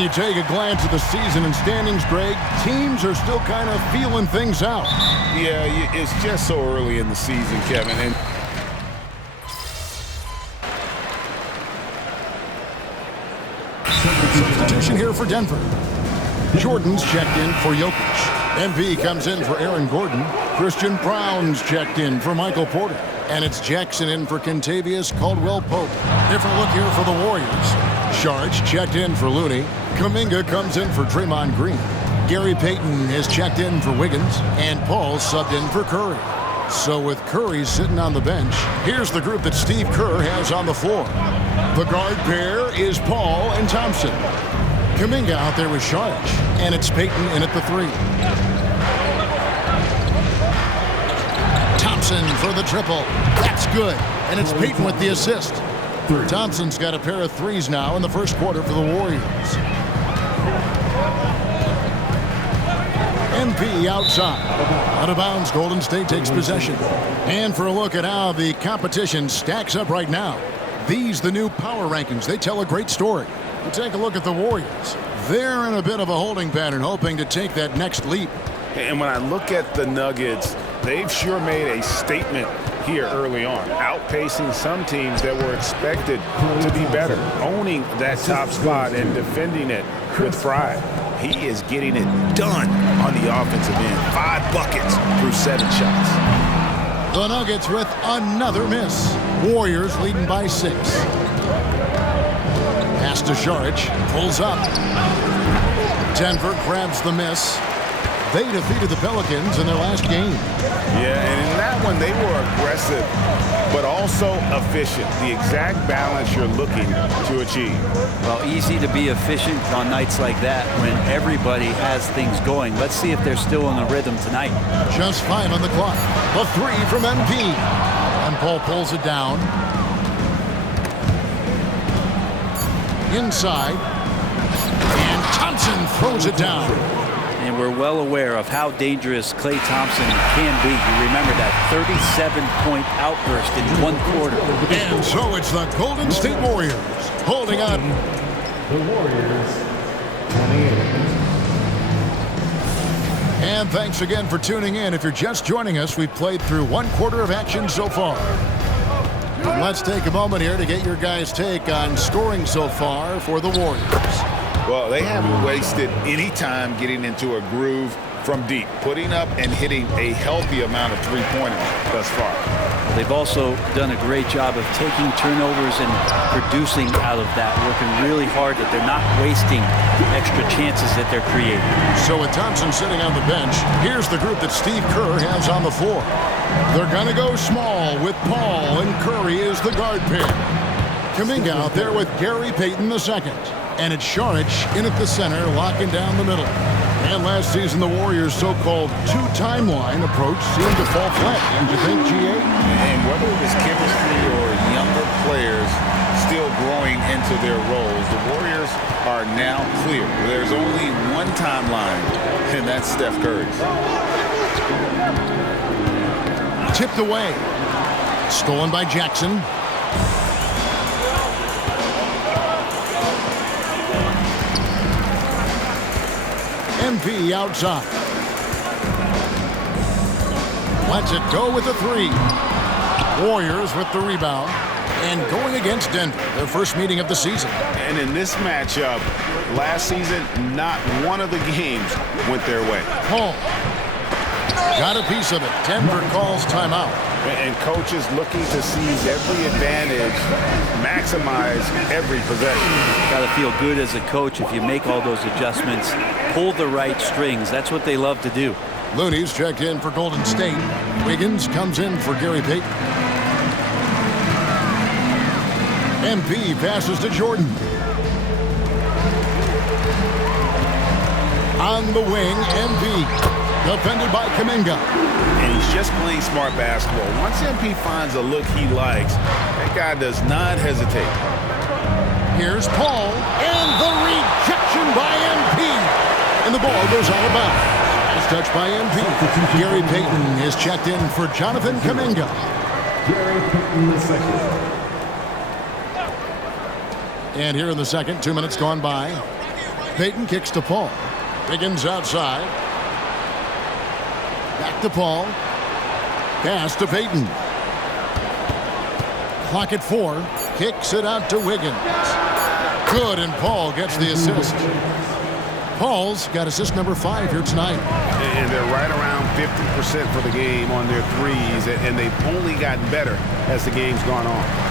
When you take a glance at the season and standings, Greg, teams are still kind of feeling things out. Yeah, it's just so early in the season, Kevin. And substitution here for Denver. Jordan's checked in for Jokic. MP comes in for Aaron Gordon. Christian Brown's checked in for Michael Porter. And it's Jackson in for Kentavious Caldwell-Pope. Different look here for the Warriors. Saric checked in for Looney. Kuminga comes in for Draymond Green. Gary Payton is checked in for Wiggins. And Paul subbed in for Curry. So with Curry sitting on the bench, here's the group that Steve Kerr has on the floor. The guard pair is Paul and Thompson. Kuminga out there with Saric. And it's Payton in at the 3. Thompson for the triple. That's good. And it's Payton with the assist. Thompson's got a pair of threes now in the first quarter for the Warriors. MP outside. Out of bounds, Golden State takes possession. And for a look at how the competition stacks up right now. These, the new power rankings, they tell a great story. We take a look at the Warriors. They're in a bit of a holding pattern, hoping to take that next leap. And when I look at the Nuggets, they've sure made a statement here early on, outpacing some teams that were expected to be better, owning that top spot and defending it with pride. He is getting it done on the offensive end. 5 buckets through 7 shots. The Nuggets with another miss. Warriors leading by 6. Pass to Saric, pulls up. Denver grabs the miss. They defeated the Pelicans in their last game. Yeah, and in that one, they were aggressive, but also efficient. The exact balance you're looking to achieve. Well, easy to be efficient on nights like that when everybody has things going. Let's see if they're still in the rhythm tonight. Just 5 on the clock. The 3 from MP. And Paul pulls it down. Inside. And Thompson throws it down. And we're well aware of how dangerous Klay Thompson can be. You remember that 37-point outburst in 1 quarter. And so it's the Golden State Warriors holding on. The Warriors, 28. And thanks again for tuning in. If you're just joining us, we've played through 1 quarter of action so far. Let's take a moment here to get your guys' take on scoring so far for the Warriors. Well, they haven't wasted any time getting into a groove from deep, putting up and hitting a healthy amount of 3-pointers thus far. They've also done a great job of taking turnovers and producing out of that, working really hard that they're not wasting extra chances that they're creating. So with Thompson sitting on the bench, here's the group that Steve Kerr has on the floor. They're going to go small with Paul, and Curry is the guard pair. Kuminga out there with Gary Payton II. And it's Saric in at the center, locking down the middle. And last season, the Warriors' so-called 2-timeline approach seemed to fall flat. Don't you think, G.A.? And whether it was chemistry or younger players still growing into their roles, the Warriors are now clear. There's only one timeline, and that's Steph Curry's. Tipped away. Stolen by Jackson. MP outside. Lets it go with a 3. Warriors with the rebound. And going against Denver, their first meeting of the season. And in this matchup, last season, not one of the games went their way. Paul got a piece of it. Denver calls timeout. And coaches looking to seize every advantage, maximize every possession. Got to feel good as a coach if you make all those adjustments, pull the right strings. That's what they love to do. Looney's checked in for Golden State. Wiggins comes in for Gary Payton. MP passes to Jordan. On the wing, MP. Defended by Kuminga. And he's just playing smart basketball. Once MP finds a look he likes, that guy does not hesitate. Here's Paul, and the rejection by MP. And the ball goes out of bounds. Nice touch by MP. Gary Payton is checked in for Jonathan Kuminga. Gary Payton II. And here in the second, 2 minutes gone by. Payton kicks to Paul. Wiggins outside. Back to Paul. Pass to Payton. Clock at 4. Kicks it out to Wiggins. Good, and Paul gets the assist. Paul's got assist number 5 here tonight. And they're right around 50% for the game on their threes, and they've only gotten better as the game's gone on.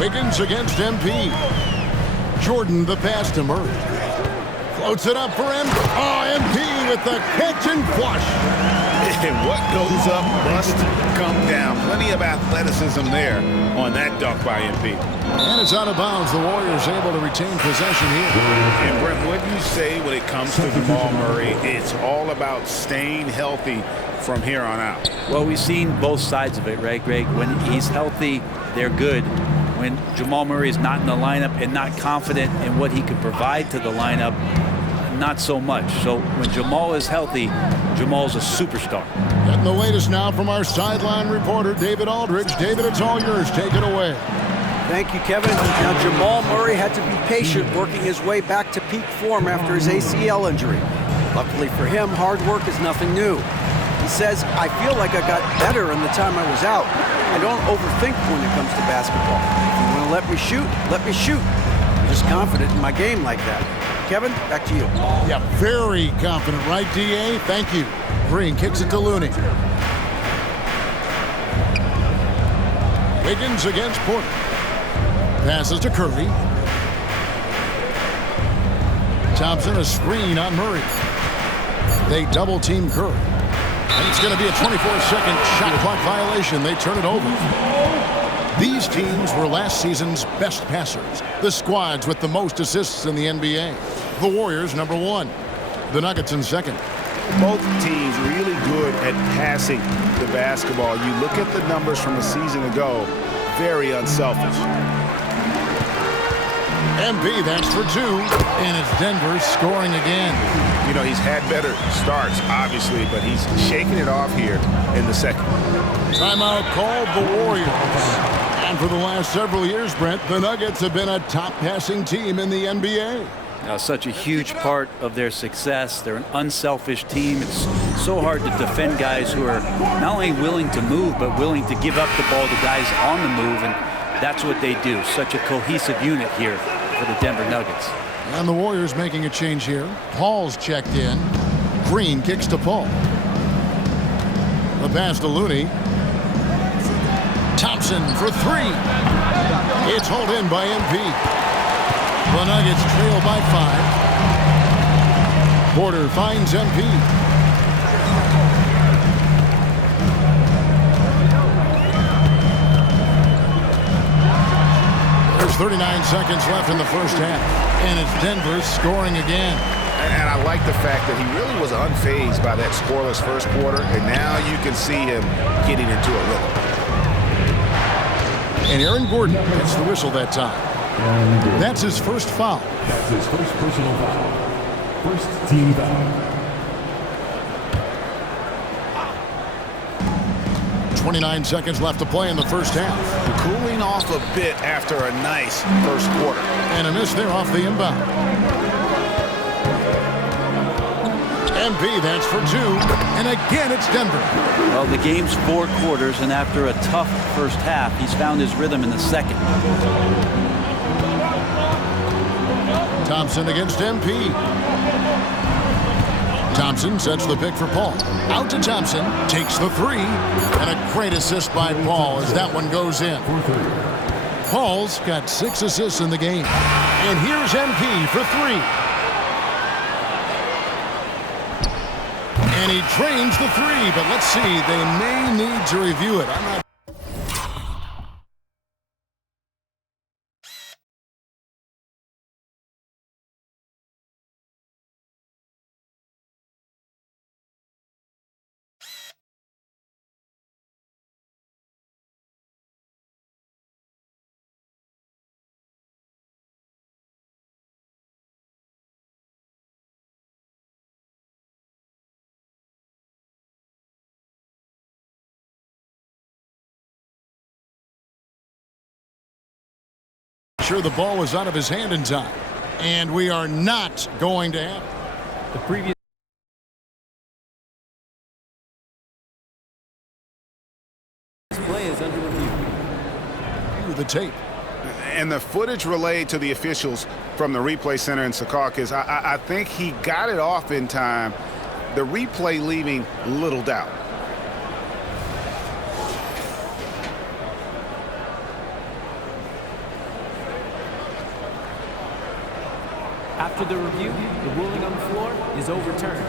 Wiggins against MP. Jordan the pass to Murray. Floats it up for MP. Oh, MP with the catch and flush. And what goes up must come down. Plenty of athleticism there on that dunk by MP. And it's out of bounds. The Warriors able to retain possession here. And Brent, what do you say when it comes to Jamal Murray? It's all about staying healthy from here on out. Well, we've seen both sides of it, right, Greg? When he's healthy, they're good. When Jamal Murray is not in the lineup and not confident in what he could provide to the lineup, not so much. So when Jamal is healthy, Jamal's a superstar. Getting the latest now from our sideline reporter, David Aldridge. David, it's all yours. Take it away. Thank you, Kevin. Now, Jamal Murray had to be patient working his way back to peak form after his ACL injury. Luckily for him, hard work is nothing new. He says, I feel like I got better in the time I was out. I don't overthink when it comes to basketball. If you want to let me shoot, let me shoot. I'm just confident in my game like that. Kevin, back to you. Yeah, very confident, right, D.A.? Thank you. Green kicks it to Looney. Wiggins against Porter. Passes to Curry. Thompson a screen on Murray. They double-team Curry. And it's going to be a 24-second shot clock violation. They turn it over. These teams were last season's best passers. The squads with the most assists in the NBA. The Warriors, number 1. The Nuggets in second. Both teams really good at passing the basketball. You look at the numbers from a season ago, very unselfish. MP, that's for 2. And it's Denver scoring again. You know, he's had better starts, obviously, but he's shaking it off here in the second. Timeout called the Warriors. And for the last several years, Brent, the Nuggets have been a top passing team in the NBA. Such a huge part of their success. They're an unselfish team. It's so hard to defend guys who are not only willing to move, but willing to give up the ball to guys on the move, and that's what they do. Such a cohesive unit here for the Denver Nuggets. And the Warriors making a change here. Paul's checked in. Green kicks to Paul. The pass to Looney. Thompson for 3. It's hauled in by MP. The Nuggets trail by 5. Porter finds MP. There's 39 seconds left in the first half. And it's Denver scoring again. And I like the fact that he really was unfazed by that scoreless first quarter. And now you can see him getting into a rhythm. And Aaron Gordon gets the whistle that time. That's his first foul. That's his first personal foul. First team foul. 29 seconds left to play in the first half. Cooling off a bit after a nice first quarter. And a miss there off the inbound. MP, that's for 2. And again, it's Denver. Well, the game's 4 quarters, and after a tough first half, he's found his rhythm in the second. Thompson against MP. Thompson sets the pick for Paul. Out to Thompson. Takes the 3. And a great assist by Paul as that one goes in. Paul's got 6 assists in the game. And here's MP for 3. And he drains the 3, but let's see. They may need to review it. I'm not sure the ball was out of his hand in time. And we are not going to have it. The previous play is under review. Cue the tape. And the footage relayed to the officials from the replay center in Secaucus, I think he got it off in time. The replay leaving little doubt. After the review, the ruling on the floor is overturned.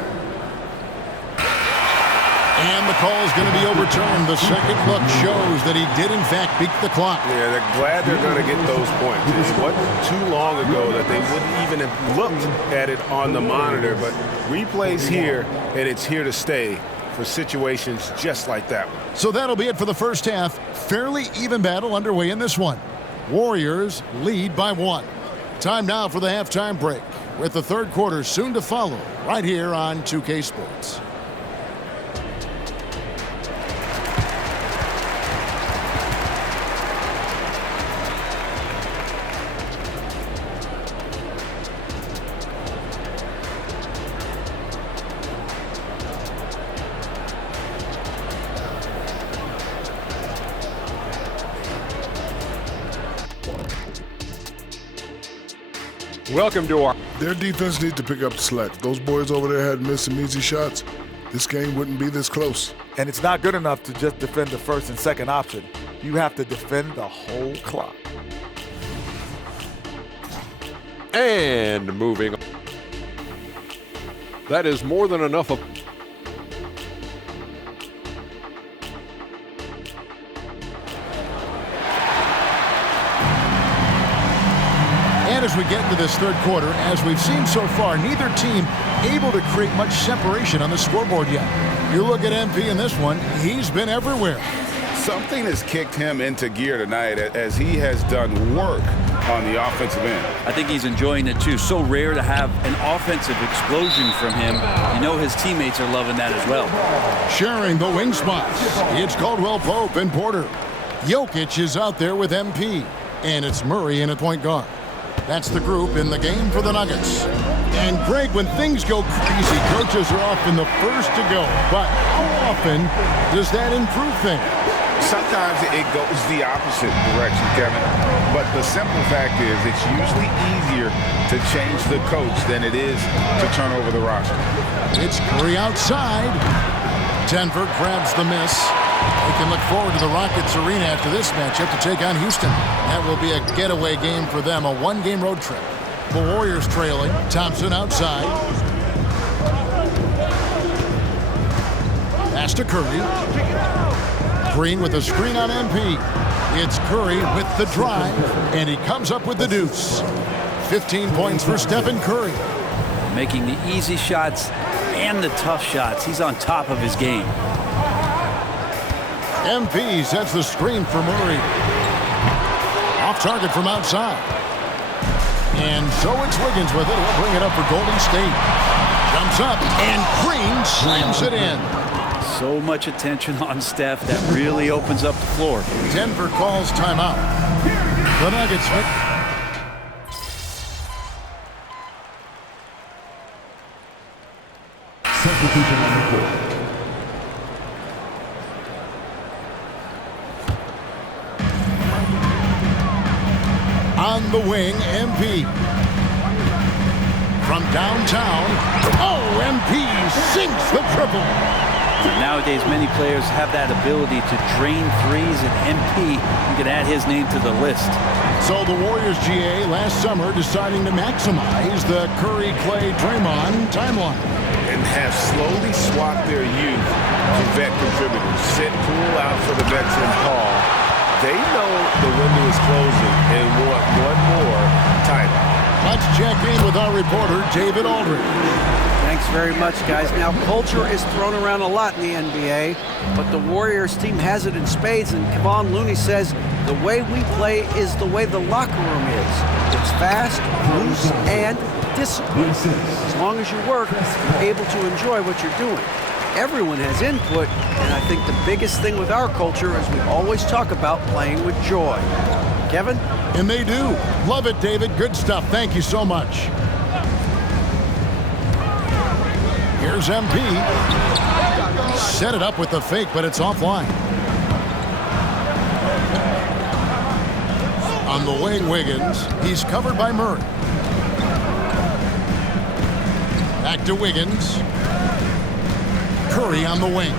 And the call is going to be overturned. The second look shows that he did, in fact, beat the clock. Yeah, they're glad they're going to get those points. It wasn't too long ago that they wouldn't even have looked at it on the monitor, but replays here, and it's here to stay for situations just like that one. So that'll be it for the first half. Fairly even battle underway in this one. Warriors lead by 1. Time now for the halftime break, with the third quarter soon to follow, right here on 2K Sports. Welcome to our... Their defense needs to pick up the slack. If those boys over there had missed some easy shots, this game wouldn't be this close. And it's not good enough to just defend the first and second option. You have to defend the whole clock. And moving on. That is more than enough of... And as we get into this third quarter, as we've seen so far, neither team able to create much separation on the scoreboard yet. You look at MP in this one, he's been everywhere. Something has kicked him into gear tonight as he has done work on the offensive end. I think he's enjoying it too. So rare to have an offensive explosion from him. You know his teammates are loving that as well. Sharing the wing spots, it's Caldwell Pope and Porter. Jokic is out there with MP, and it's Murray in at point guard. That's the group in the game for the Nuggets. And Greg, when things go crazy, coaches are often the first to go. But how often does that improve things? Sometimes it goes the opposite direction, Kevin. But the simple fact is it's usually easier to change the coach than it is to turn over the roster. It's Curry outside. Denver grabs the miss. They can look forward to the Rockets Arena after this matchup to take on Houston. That will be a getaway game for them, a one-game road trip. The Warriors trailing. Thompson outside. Pass to Curry. Green with a screen on MP. It's Curry with the drive, and he comes up with the deuce. 15 points for Stephen Curry. Making the easy shots and the tough shots. He's on top of his game. MP sets the screen for Murray. Off target from outside. And so it's Wiggins with it. He'll bring it up for Golden State. Jumps up, and Green slams it in. So much attention on Steph. That really opens up the floor. Denver calls timeout. The Nuggets. Substitution on the court. On the wing, MP. From downtown. Oh, MP sinks the triple. Nowadays, many players have that ability to drain threes, and MP can add his name to the list. So the Warriors GA last summer deciding to maximize the Curry, Clay, Draymond timeline. And have slowly swapped their youth to vet contributors. Sit cool out for the veteran Paul. They know the window is closing and want one more timeout. Let's check in with our reporter, David Aldridge. Thanks very much, guys. Now, culture is thrown around a lot in the NBA, but the Warriors team has it in spades, and Kevon Looney says the way we play is the way the locker room is. It's fast, loose, and disciplined. As long as you work, you're able to enjoy what you're doing. Everyone has input, and I think the biggest thing with our culture is we always talk about playing with joy. Kevin? And they do. Love it, David. Good stuff. Thank you so much. Here's MP. Set it up with the fake, but it's offline. On the wing, Wiggins. He's covered by Murray. Back to Wiggins. Curry on the wing.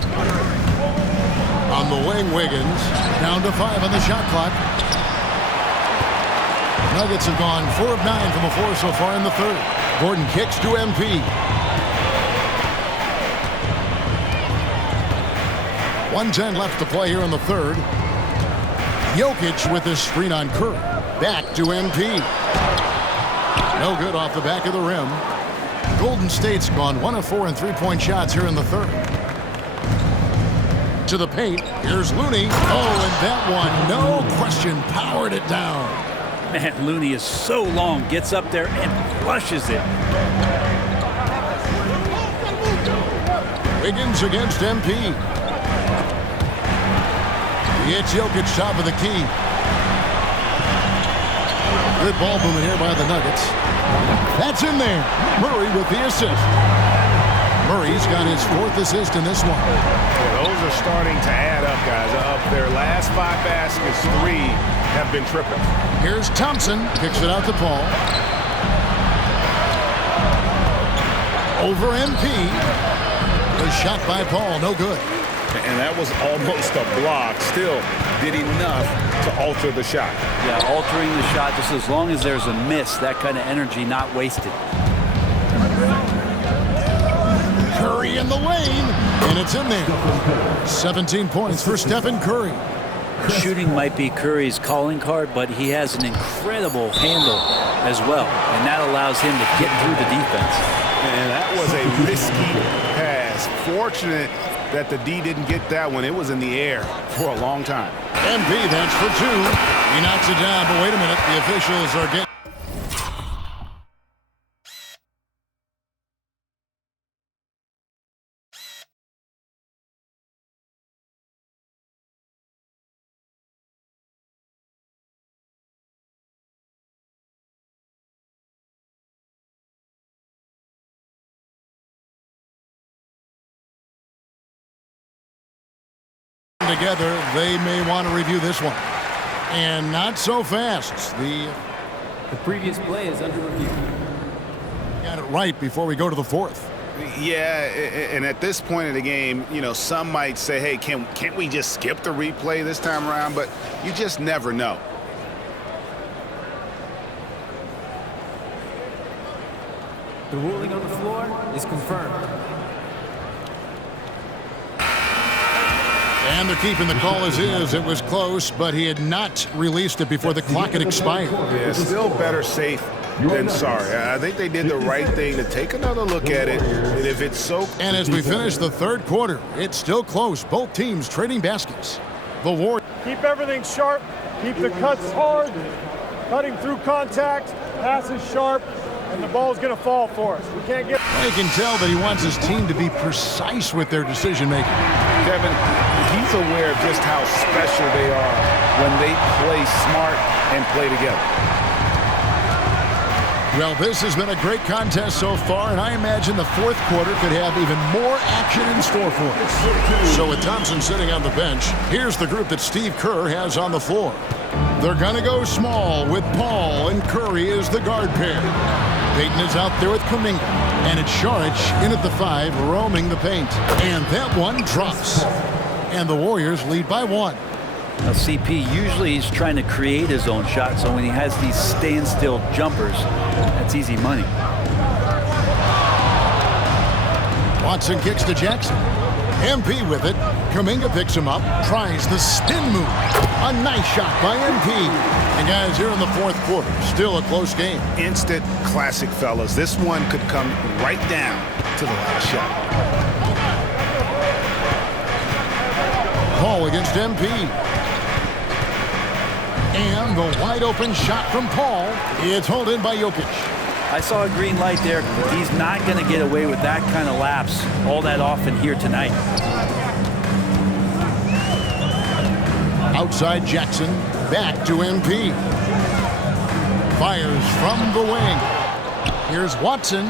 On the wing, Wiggins. Down to 5 on the shot clock. Nuggets have gone 4 of 9 from the floor so far in the third. Gordon kicks to MP. 1:10 left to play here in the third. Jokic with his screen on Curry. Back to MP. No good off the back of the rim. Golden State's gone 1 of 4 in three-point shots here in the third. To the paint. Here's Looney. Oh, and that one, no question, powered it down. Man, Looney is so long, gets up there and flushes it. Wiggins against MP. He hits Jokic top of the key. Good ball movement here by the Nuggets. That's in there. Murray with the assist. Murray's got his 4th assist in this one. Yeah, those are starting to add up, guys. Of their last 5 baskets, 3 have been tripping. Here's Thompson. Kicks it out to Paul. Over MP. The shot by Paul. No good. And that was almost a block. Still did enough to alter the shot. Yeah, altering the shot just as long as there's a miss. That kind of energy not wasted. Curry in the lane, and it's in there. 17 points for Stephen Curry. Shooting might be Curry's calling card, but he has an incredible handle as well, and that allows him to get through the defense. And that was a risky pass. Fortunate that the D didn't get that one. It was in the air for a long time. MP, that's for 2. He knocks it down, but wait a minute. The officials are getting... together. They may want to review this one. And not so fast. The previous play is under review. Got it right before we go to the 4th. Yeah, and at this point in the game, you know, some might say, hey, can't we just skip the replay this time around? But you just never know. The ruling on the floor is confirmed. And they're keeping the call as is. It was close, but he had not released it before the clock had expired. Yeah, still better safe than sorry. I think they did the right thing to take another look at it. And if it's so... And as we finish the third quarter, it's still close. Both teams trading baskets. The Warriors. Keep everything sharp. Keep the cuts hard. Cutting through contact. Passes sharp. And the ball's going to fall for us. We can't get... I can tell that he wants his team to be precise with their decision-making. Kevin, he's aware of just how special they are when they play smart and play together. Well, this has been a great contest so far, and I imagine the 4th quarter could have even more action in store for us. So with Thompson sitting on the bench, here's the group that Steve Kerr has on the floor. They're going to go small with Paul and Curry as the guard pair. Payton is out there with Kuminga, and it's Šarić in at the 5, roaming the paint. And that one drops. And the Warriors lead by 1. Now, CP, usually he's trying to create his own shot, so when he has these standstill jumpers, that's easy money. Watson kicks to Jackson. MP with it. Kuminga picks him up, tries the spin move. A nice shot by MP. And guys, here in the 4th quarter, still a close game. Instant classic, fellas. This one could come right down to the last shot. Paul against MP. And the wide open shot from Paul. It's hauled in by Jokic. I saw a green light there. He's not going to get away with that kind of lapse all that often here tonight. Outside Jackson, back to MP. Fires from the wing. Here's Watson.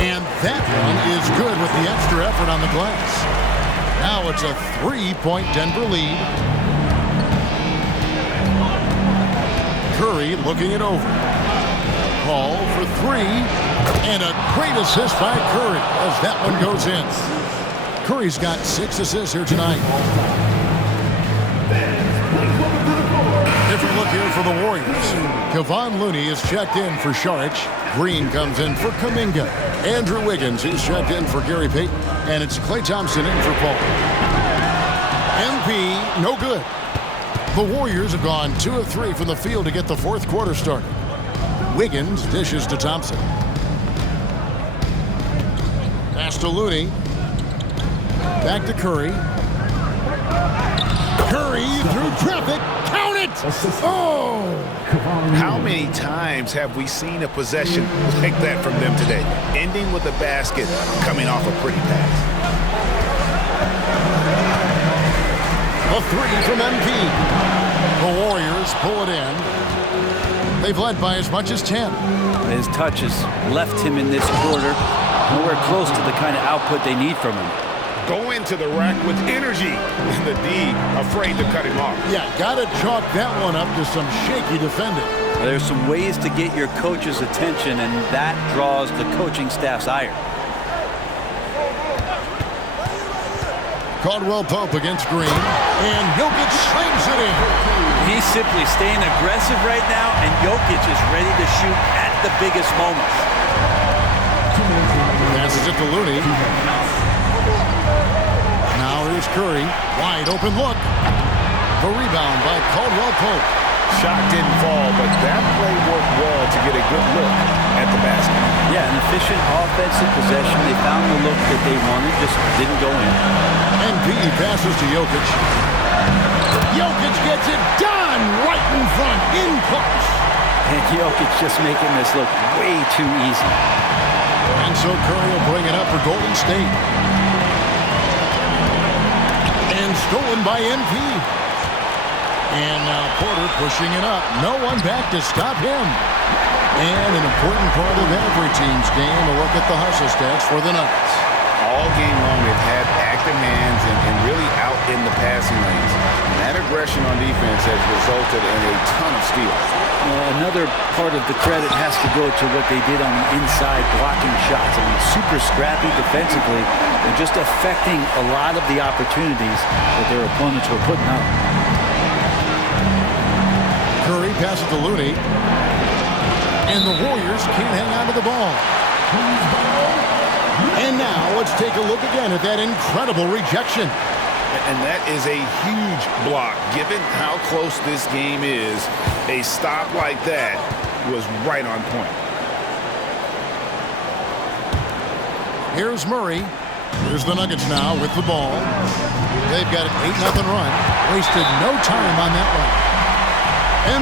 And that one is good with the extra effort on the glass. Now it's a 3-point Denver lead. Curry looking it over. Call for 3. And a great assist by Curry as that one goes in. Curry's got 6 assists here tonight. Different look here for the Warriors. Kevon Looney is checked in for Saric. Green comes in for Kuminga. Andrew Wiggins is checked in for Gary Payton. And it's Klay Thompson in for Paul. MP, no good. The Warriors have gone 2 of 3 from the field to get the fourth quarter started. Wiggins dishes to Thompson. Pass to Looney. Back to Curry. Curry through traffic. Count it! Oh! How many times have we seen a possession like that from them today? Ending with a basket, coming off a pretty pass. A 3 from MP. The Warriors pull it in. They've led by as much as 10. His touches left him in this quarter nowhere close to the kind of output they need from him. Go into the rack with energy. And the D afraid to cut him off. Yeah, gotta chalk that one up to some shaky defending. There's some ways to get your coach's attention, and that draws the coaching staff's ire. Caldwell Pope against Green, and Jokic slams it in. He's simply staying aggressive right now, and Jokic is ready to shoot at the biggest moments. Passes it to Looney. Now here's Curry. Wide open look. The rebound by Caldwell Pope. Shot didn't fall, but that play worked well to get a good look at the basket. Yeah, an efficient offensive possession. They found the look that they wanted, just didn't go in. MP passes to Jokic. Jokic gets it done right in front, in close. And Jokic just making this look way too easy. And so Curry will bring it up for Golden State. And stolen by MP. And now Porter pushing it up. No one back to stop him. And an important part of every team's game, a look at the hustle stats for the Nuggets. All game long, they've had active hands and really out in the passing lanes. And that aggression on defense has resulted in a ton of steals. Another part of the credit has to go to what they did on the inside blocking shots. I mean, super scrappy defensively and just affecting a lot of the opportunities that their opponents were putting up. Curry passes to Looney. And the Warriors can't hang on to the ball. And now let's take a look again at that incredible rejection. And that is a huge block. Given how close this game is, a stop like that was right on point. Here's Murray. Here's the Nuggets now with the ball. They've got an 8-0 run. Wasted no time on that one.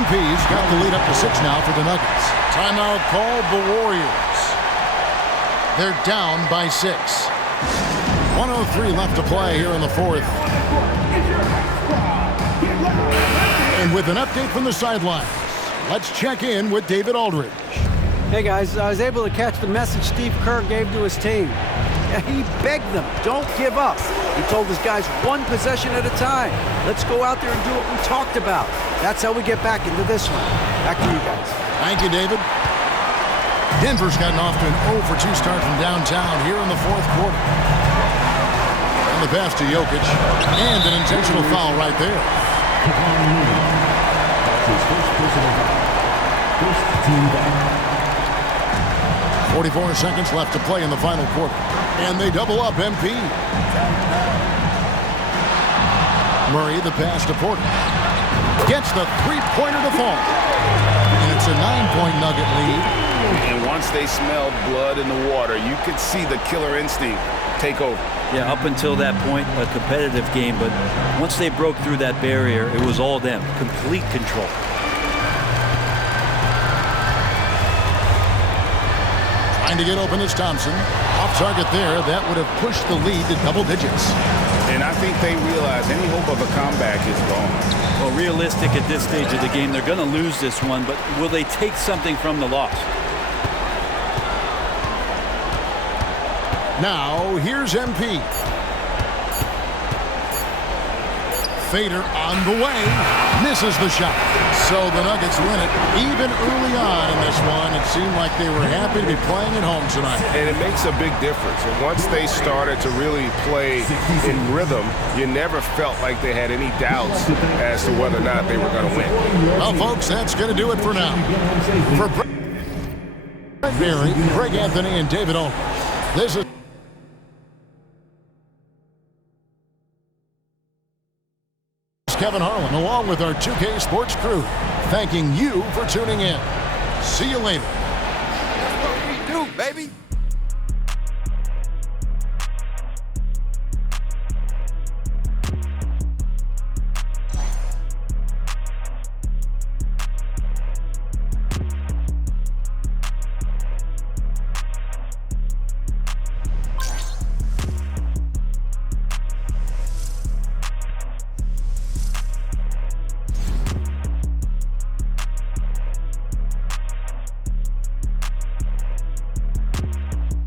MP's got the lead up to 6 now for the Nuggets. Timeout called the Warriors. They're down by 6. 1:03 left to play here in the fourth. And with an update from the sidelines, let's check in with David Aldridge. Hey guys, I was able to catch the message Steve Kerr gave to his team. He begged them, don't give up. He told his guys, one possession at a time. Let's go out there and do what we talked about. That's how we get back into this one. Back to you guys. Thank you, David. Denver's gotten off to an 0-for-2 start from downtown here in the fourth quarter. And the pass to Jokic. And an intentional foul right there. 44 seconds left to play in the final quarter. And they double up MP. Murray, the pass to Porter. Gets the three-pointer to fall. And it's a 9-point Nugget lead. And once they smelled blood in the water, you could see the killer instinct take over. Yeah, up until that point, a competitive game, but once they broke through that barrier, it was all them. Complete control. Trying to get open is Thompson. Off target there. That would have pushed the lead to double digits. And I think they realize any hope of a comeback is gone. Well, realistic at this stage of the game, they're going to lose this one, but will they take something from the loss? Now, here's MP. Fader on the way. Misses the shot. So the Nuggets win it. Even early on in this one, it seemed like they were happy to be playing at home tonight. And it makes a big difference. And once they started to really play in rhythm, you never felt like they had any doubts as to whether or not they were going to win. Well, folks, that's going to do it for now. For Brett Barry, Greg Anthony, and David Olin, this is Kevin Harlan, along with our 2K Sports crew, thanking you for tuning in. See you later. That's what we do, baby.